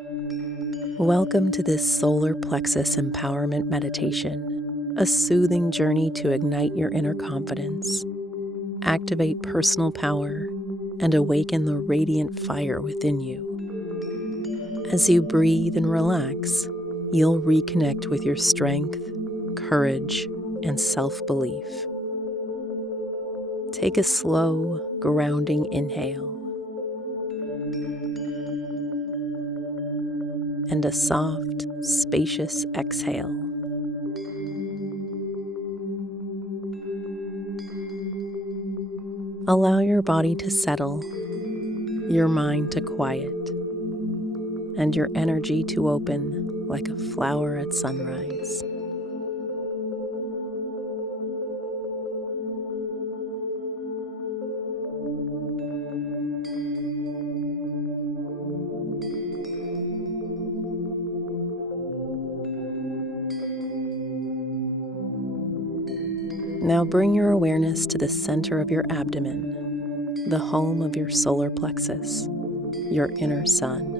Welcome to this Solar Plexus Empowerment Meditation, a soothing journey to ignite your inner confidence, activate personal power, and awaken the radiant fire within you. As you breathe and relax, you'll reconnect with your strength, courage, and self-belief. Take a slow, grounding inhale and a soft, spacious exhale. Allow your body to settle, your mind to quiet, and your energy to open like a flower at sunrise. Now bring your awareness to the center of your abdomen, the home of your solar plexus, your inner sun,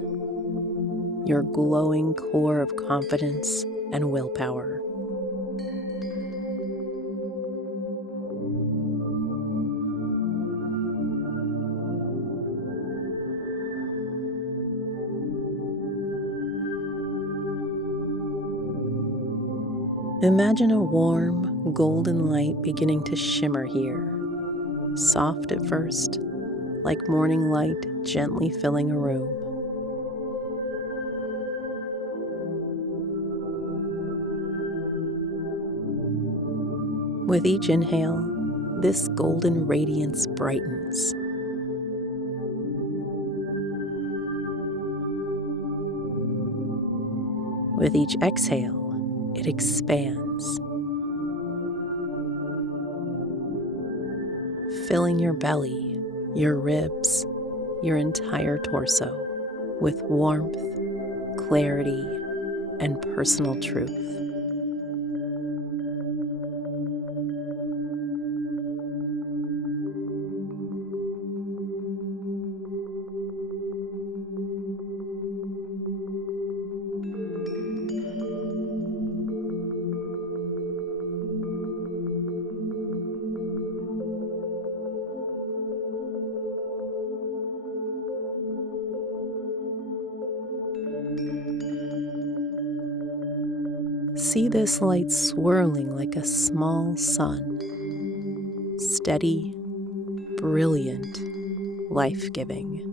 your glowing core of confidence and willpower. Imagine a warm, golden light beginning to shimmer here, soft at first, like morning light gently filling a room. With each inhale, this golden radiance brightens. With each exhale, it expands, filling your belly, your ribs, your entire torso with warmth, clarity, and personal truth. See this light swirling like a small sun, steady, brilliant, life-giving.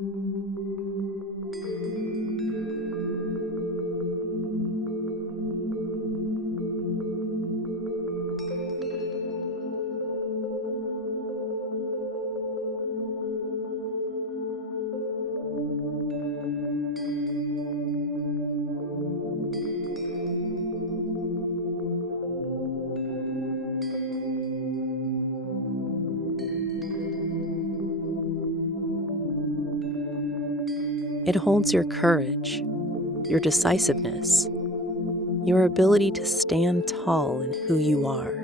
It holds your courage, your decisiveness, your ability to stand tall in who you are.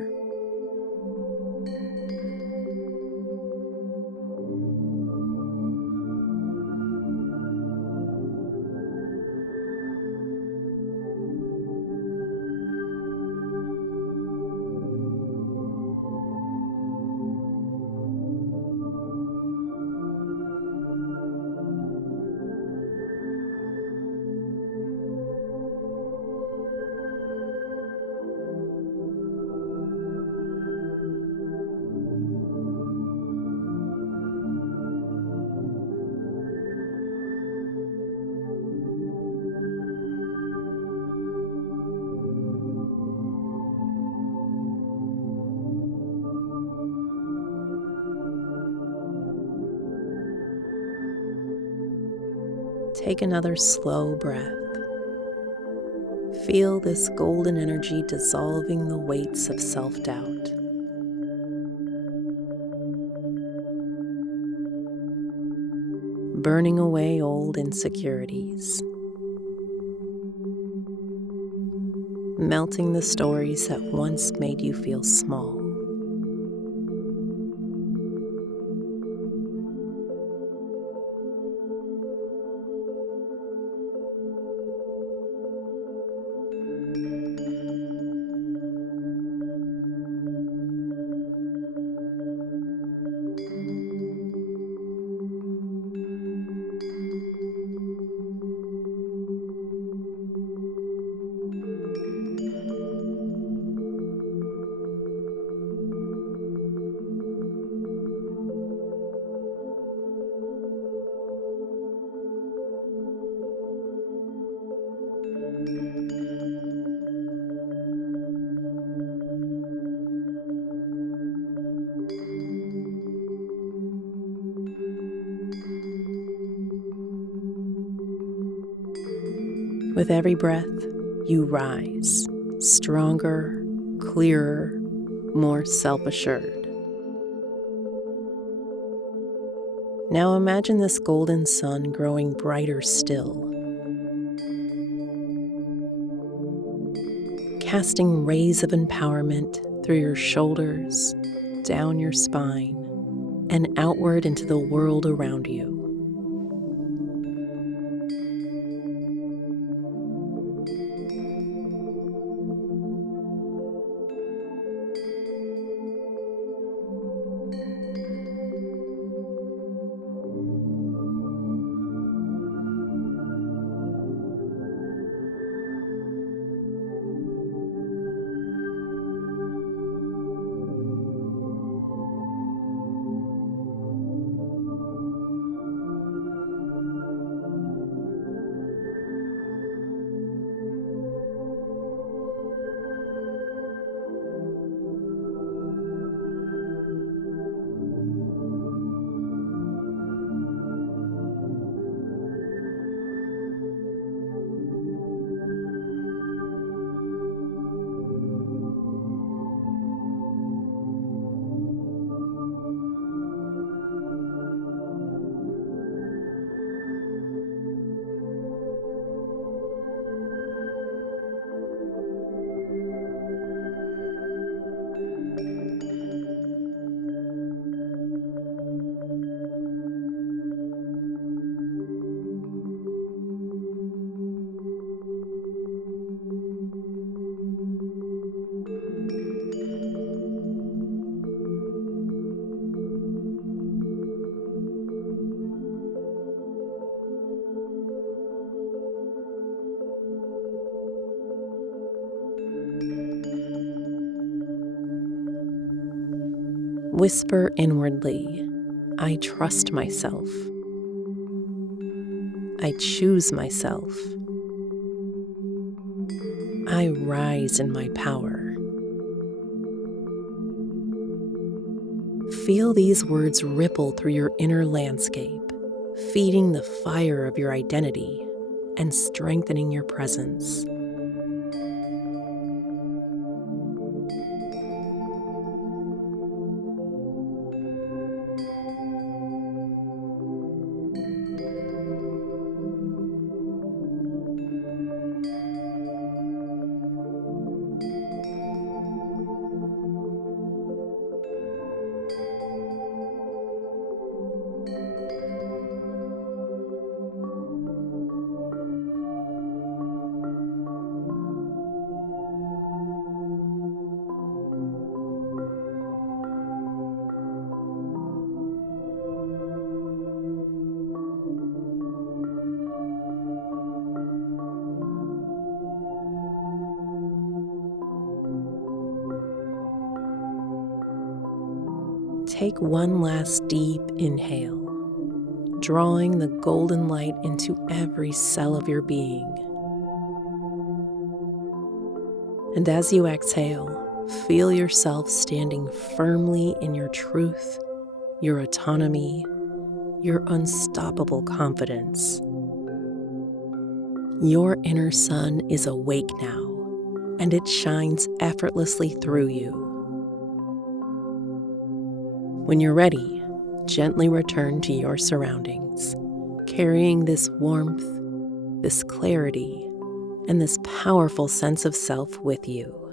Take another slow breath. Feel this golden energy dissolving the weights of self-doubt. Burning away old insecurities. Melting the stories that once made you feel small. With every breath, you rise, stronger, clearer, more self-assured. Now imagine this golden sun growing brighter still, casting rays of empowerment through your shoulders, down your spine, and outward into the world around you. Whisper inwardly, I trust myself. I choose myself. I rise in my power. Feel these words ripple through your inner landscape, feeding the fire of your identity and strengthening your presence. Take one last deep inhale, drawing the golden light into every cell of your being. And as you exhale, feel yourself standing firmly in your truth, your autonomy, your unstoppable confidence. Your inner sun is awake now, and it shines effortlessly through you. When you're ready, gently return to your surroundings, carrying this warmth, this clarity, and this powerful sense of self with you.